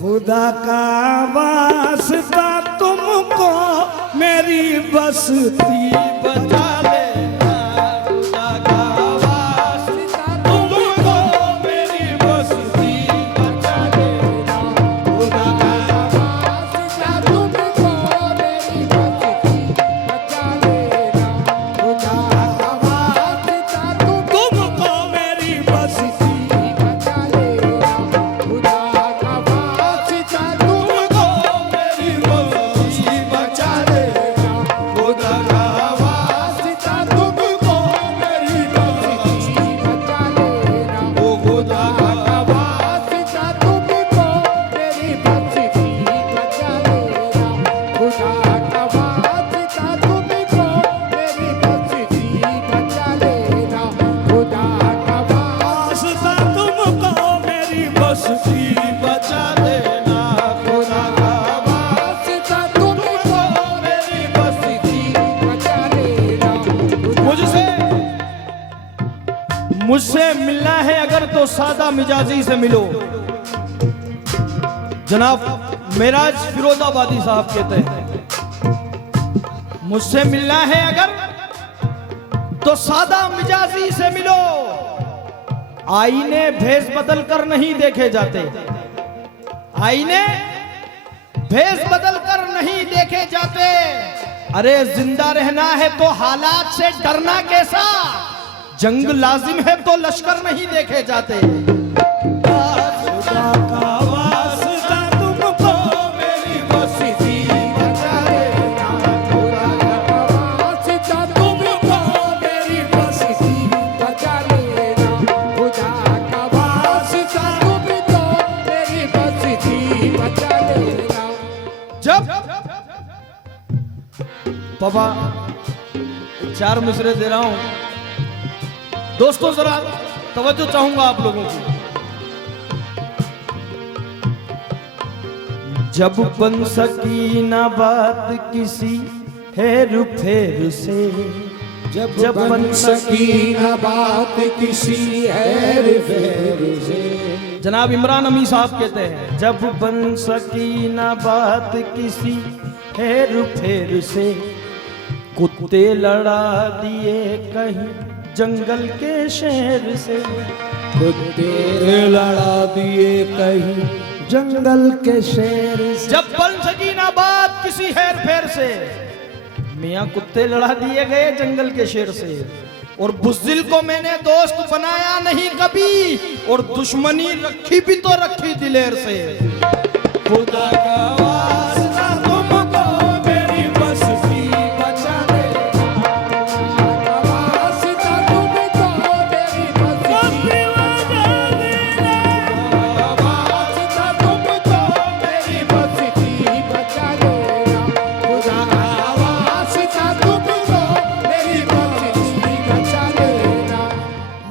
खुदा का वास्ता तुमको मेरी बस्ती बचा लेना, खुदा का वास्ता तुमको मेरी बस्ती बचा लेना, खुदा का वास्ता तुमको मेरी बस्ती बचा लेना, खुदा का वास्ता तुमको मेरी बस्ती बचा लेना, खुदा का वास्ता तुमको मेरी बस्ती बचा लेना, खुदा का वास्ता तुमको मेरी बस्ती बचा लेना, ओ खुदा का वास्ता तुमको मेरी बस्ती बचा लेना, खुदा का वास्ता तुमको मेरी बस्ती बचा लेना, खुदा का वास्ता तुमको मेरी बस्ती बचा लेना, खुदा का वास्ता तुमको मेरी बस्ती बचा लेना। मुझसे मिलना है अगर तो सादा मिजाजी से मिलो। जनाब मेराज फिरोजाबादी साहब कहते हैं, मुझसे मिलना है अगर तो सादा मिजाजी से मिलो। आईने भेस बदल कर नहीं देखे जाते, आईने भेस बदल कर नहीं देखे जाते। अरे जिंदा रहना है तो हालात से डरना कैसा, जंग लाजिम है तो लश्कर नहीं देखे जाते। खुदा का वास्ता तुमको मेरी बस्ती बचा लेना, खुदा का वास्ता तुमको मेरी बस्ती बचा लेना, खुदा का वास्ता तुमको मेरी बस्ती बचा लेना। जब पापा 4 मिसरे दे रहा हूं दोस्तों, जरा तवज्जो चाहूंगा आप लोगों की। जब बन सकी ना बात किसी हेर फेर से, जब बन सकी न बात किसी हेर फेर से, जनाब इमरान अमी साहब कहते हैं, जब बन सकी ना बात किसी हेर फेर से, कुत्ते लड़ा दिए कहीं जंगल के शेर से, कुत्ते लड़ा दिए कहीं जंगल के शेर से। जब बन सकी ना बात किसी हेर फेर से, मियाँ कुत्ते लड़ा दिए गए जंगल के शेर से। और बुज़दिल को मैंने दोस्त बनाया नहीं कभी, और दुश्मनी रखी भी तो रखी दिलेर से। खुदा का वास्ता तुमको मेरी बस्ती बचा लेना, खुदा का वास्ता तुमको मेरी बस्ती बचा लेना, वास्ता तुमको मेरी बस्ती बचा लेना, खुदा का वास्ता तुमको मेरी बस्ती बचा लेना।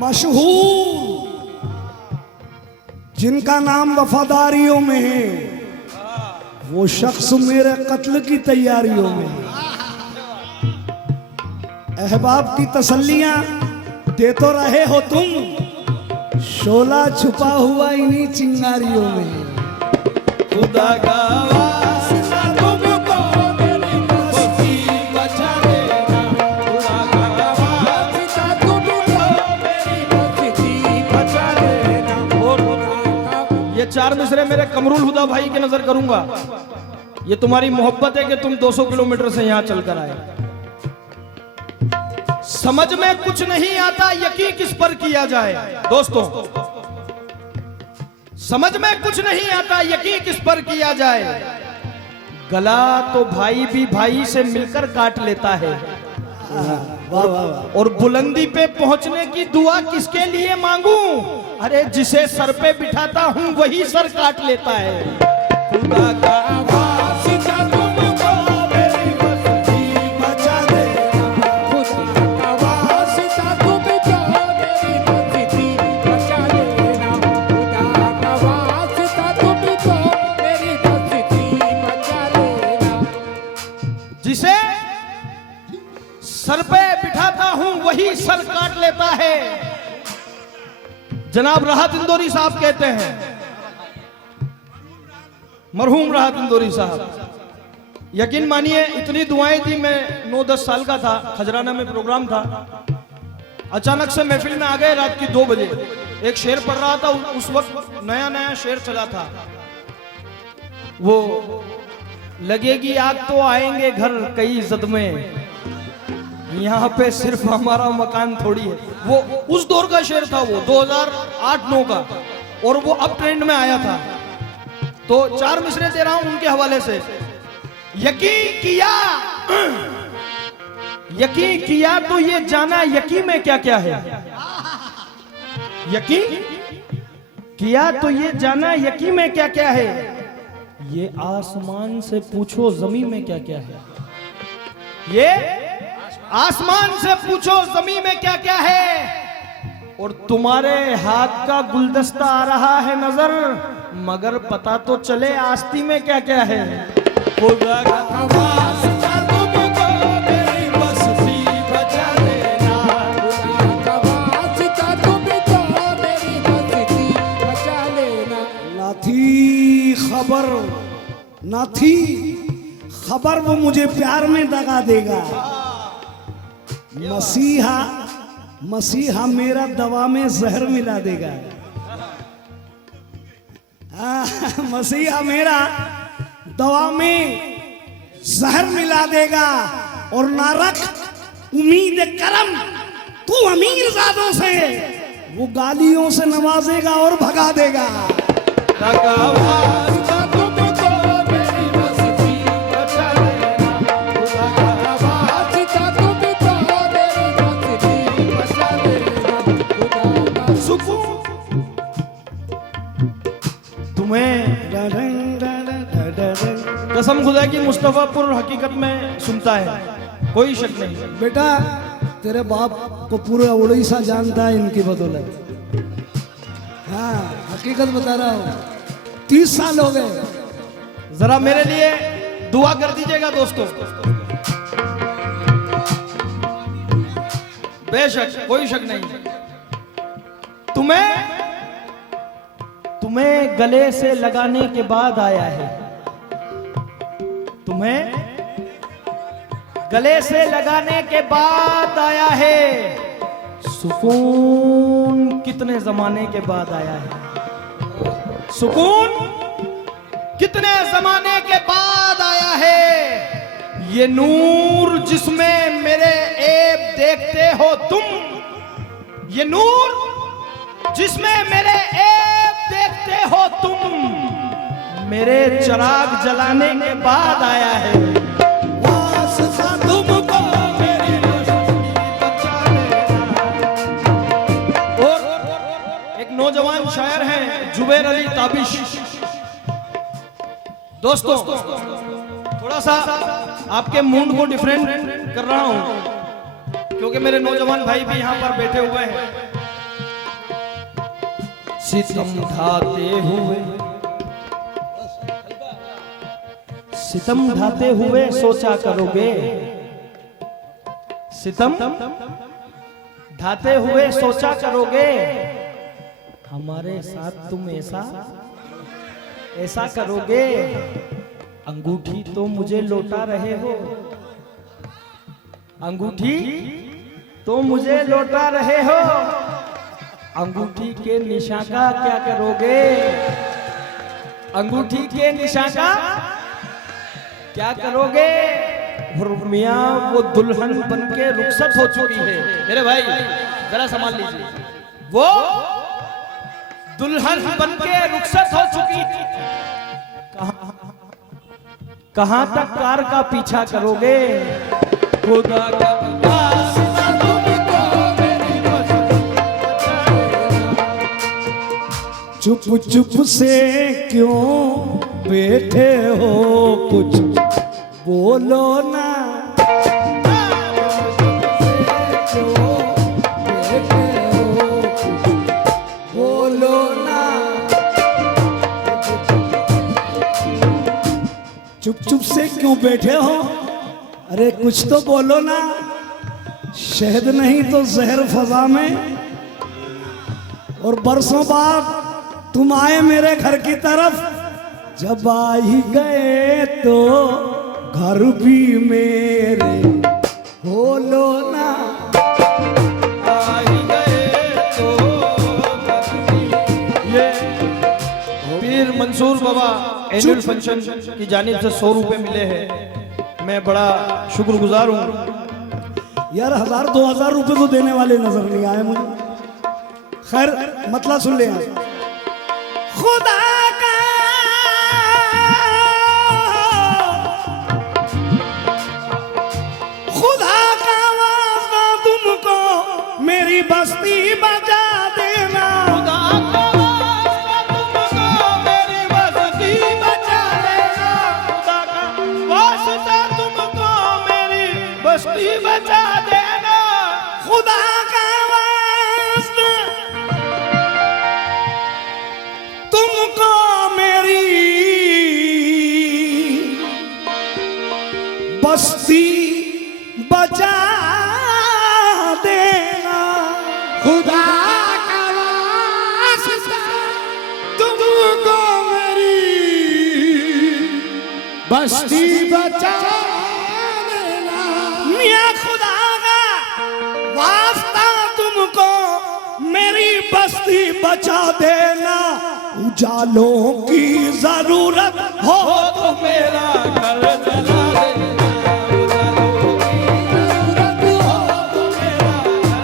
मशहूर जिनका नाम वफादारियों में है, वो शख्स मेरे कत्ल की तैयारियों में है। अहबाब की तसल्लियां दे तो रहे हो तुम, शोला छुपा हुआ इन्हीं चिंगारियों में। खुदा का वास्ता तुमको मेरी बस्ती बचा लेना, खुदा का वास्ता तुमको मेरी बस्ती बचा लेना। और ये 4 मिसरे मेरे कमरुल हुदा भाई की नजर करूंगा। ये तुम्हारी मोहब्बत है कि तुम 200 किलोमीटर से यहां चलकर आए। समझ में कुछ नहीं आता यकीन किस पर किया जाए। दोस्तों समझ में कुछ नहीं आता यकीन किस पर किया जाए। गला तो भाई भी भाई से मिलकर काट लेता है, और बुलंदी पे पहुंचने की दुआ किसके लिए मांगूं। अरे जिसे सर पे बिठाता हूं वही सर काट लेता है। खुदा का वास्ता तुमको मेरी बस्ती बचा लेना, खुदा का वास्ता तुमको मेरी बस्ती बचा लेना, खुदा का वास्ता तुमको मेरी बस्ती बचा लेना। जिसे सर पे बिठाता हूं वही सर काट लेता है। जनाब राहत इंदौरी साहब कहते हैं, मरहूम राहत इंदौरी साहब। यकीन मानिए इतनी दुआएं दी, मैं 9-10 साल का था, खजराना में प्रोग्राम था। अचानक से महफिल में आ गए रात की 2 बजे। एक शेर पढ़ रहा था, उस वक्त नया नया शेर चला था, वो लगेगी आग तो आएंगे घर कई इज्जत में, यहाँ पे सिर्फ हमारा मकान थोड़ी है। वो उस दौर का शेर था, वो 2008-9 का, और वो अब ट्रेंड में आया था। तो 4 मिसरे दे रहा हूं उनके हवाले से। यकीन किया तो ये जाना यकीन में क्या क्या है। यकीन किया तो ये जाना यकीन में क्या क्या है। ये आसमान से पूछो जमीन में क्या क्या है। ये आसमान से पूछो जमीन में क्या क्या है। और तुम्हारे हाथ का गुलदस्ता आ रहा है नजर, मगर पता तो चले आस्ती में क्या क्या है। खुदा का वास्ता तुमको मेरी बस्ती बचा लेना, खुदा का वास्ता तुमको मेरी बस्ती बचा लेना। ना थी खबर वो मुझे प्यार में दगा देगा। मसीहा मेरा दवा में जहर मिला देगा। मसीहा मेरा दवा में जहर मिला देगा। और ना रख उम्मीद करम तू अमीर ज़ादों से, वो गालियों से नवाजेगा और भगा देगा। वास्ता तुमको मेरी बस्ती बचा लेना, खुदा का वास्ता तुमको मेरी बस्ती बचा लेना। खुदा का सुकून तुम्हें कसम खुदा की मुस्तफापुर हकीकत में सुनता है, कोई शक नहीं। बेटा तेरे बाप को पूरा उड़ीसा जानता है इनकी बदौलत। हाँ हकीकत बता रहा हूँ, 30 साल हो गए। जरा मेरे लिए दुआ कर दीजिएगा दोस्तों। बेशक कोई शक नहीं। तुम्हें गले से लगाने के बाद आया है, तुम्हें गले से लगाने के बाद आया है। सुकून कितने जमाने के बाद आया है। सुकून कितने जमाने के बाद आया है। ये नूर जिसमें मेरे ऐब देखते हो तुम, ये नूर जिसमें मेरे ऐब देखते हो तुम, मेरे चिराग जलाने के बाद आया है। वास्ता तुमको मेरी बस्ती बचा लेना। और एक नौजवान शायर हैं जुबैर अली ताबिश। दोस्तों थोड़ा सा आपके मूड को डिफरेंट कर रहा हूं, क्योंकि मेरे नौजवान भाई भी यहां पर बैठे हुए हैं। सितम ढाते हुए सोचा करोगे, सितम ढाते हुए सोचा करोगे, हमारे साथ तुम ऐसा करोगे। अंगूठी तो मुझे लौटा रहे हो, अंगूठी तो मुझे लौटा रहे हो, अंगूठी के निशान का क्या करोगे। अंगूठी के निशान का क्या करोगे। मियां वो दुल्हन बन के रुखसत हो चुकी है। मेरे भाई जरा संभाल लीजिए, वो दुल्हन बन के रुखसत हो चुकी थी। कहां तक कार का पीछा करोगे। खुदा का वास्ता तुमको मेरी बस्ती बचा लेना। चुप चुप से क्यों बैठे हो, कुछ बोलो ना। क्यों बैठे हो, कुछ बोलो ना। चुप चुप से क्यों बैठे हो, अरे कुछ तो बोलो ना। शहद नहीं तो जहर फजा में। और बरसों बाद तुम आए मेरे घर की तरफ, जब आ ही गए तो घर भी मेरे बोलो ना। आ ही गए तो ये पीर मंसूर बाबा एनुअल फंक्शन की जानिब से 100 रुपए मिले हैं। मैं बड़ा शुक्रगुजार हूँ। यार 1000-2000 रुपए तो देने वाले नजर नहीं आए मुझे। खैर मतलब सुन ले खुदा का खुदा का वास्ता तुमको मेरी बस्ती बजा देना। खुदा का वास्ता तुमको मेरी बस्ती बचा देना। खुदा का वास्ता तुमको मेरी बस्ती बचा देना। खुदा का वास्ता तुमको मेरी बस्ती बचा देना। खुदा का वास्ता तुमको मेरी बस्ती बचा देना। मियाँ खुदा का वास्ता तुमको मेरी बस्ती बचा देना। उजालों की जरूरत हो तो मेरा घर जला देना। उजालों की जरूरत हो तो मेरा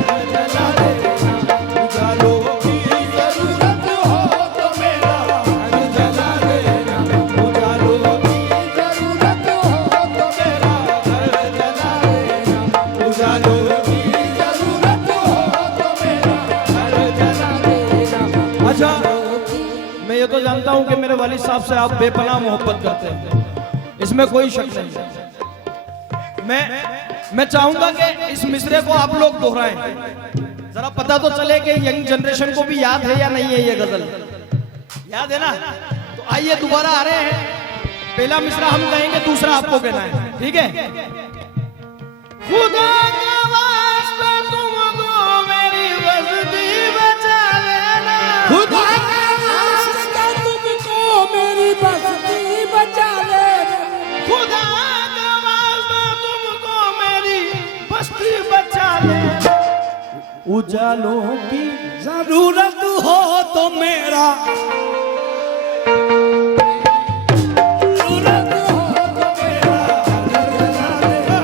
घर जला देना। उजालों की जरूरत हो तो मेरा घर जला देना। उजालों की जरूरत हो तो मेरा घर जला देना। अच्छा, मैं ये तो जानता हूं कि मेरे वालिद साहब से आप बेपनाह मोहब्बत करते हैं, इसमें कोई शक नहीं है। मैं चाहूंगा कि इस मिसरे को आप लोग दोहराएं, जरा पता तो चले कि यंग जनरेशन को भी याद है या नहीं है। ये गजल याद है ना? तो आइए दोबारा आ रहे हैं। पहला मिसरा हम गाएंगे, दूसरा आपको कहना है, ठीक है? खुदा का वास्ता तुमको मेरी बस्ती बचा लेना। खुदा का वास्ता तुमको मेरी बस्ती बचा लेना। खुदा का वास्ता तुमको मेरी बस्ती बचा लेना। उजालों की जरूरत हो तो मेरा जरूरत हो तो मेरा घर जला देना।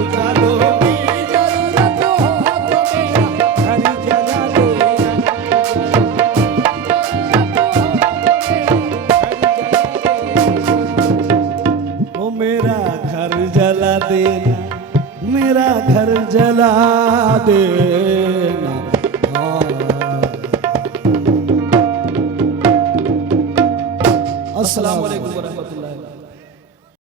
उजालों की जरूरत हो तो मेरा घर जला देना। ओ मेरा घर जला देना, मेरा घर जला देना। अस्सलाम वालेकुम। अस्सलाम वालेकुम व रहमतुल्लाह।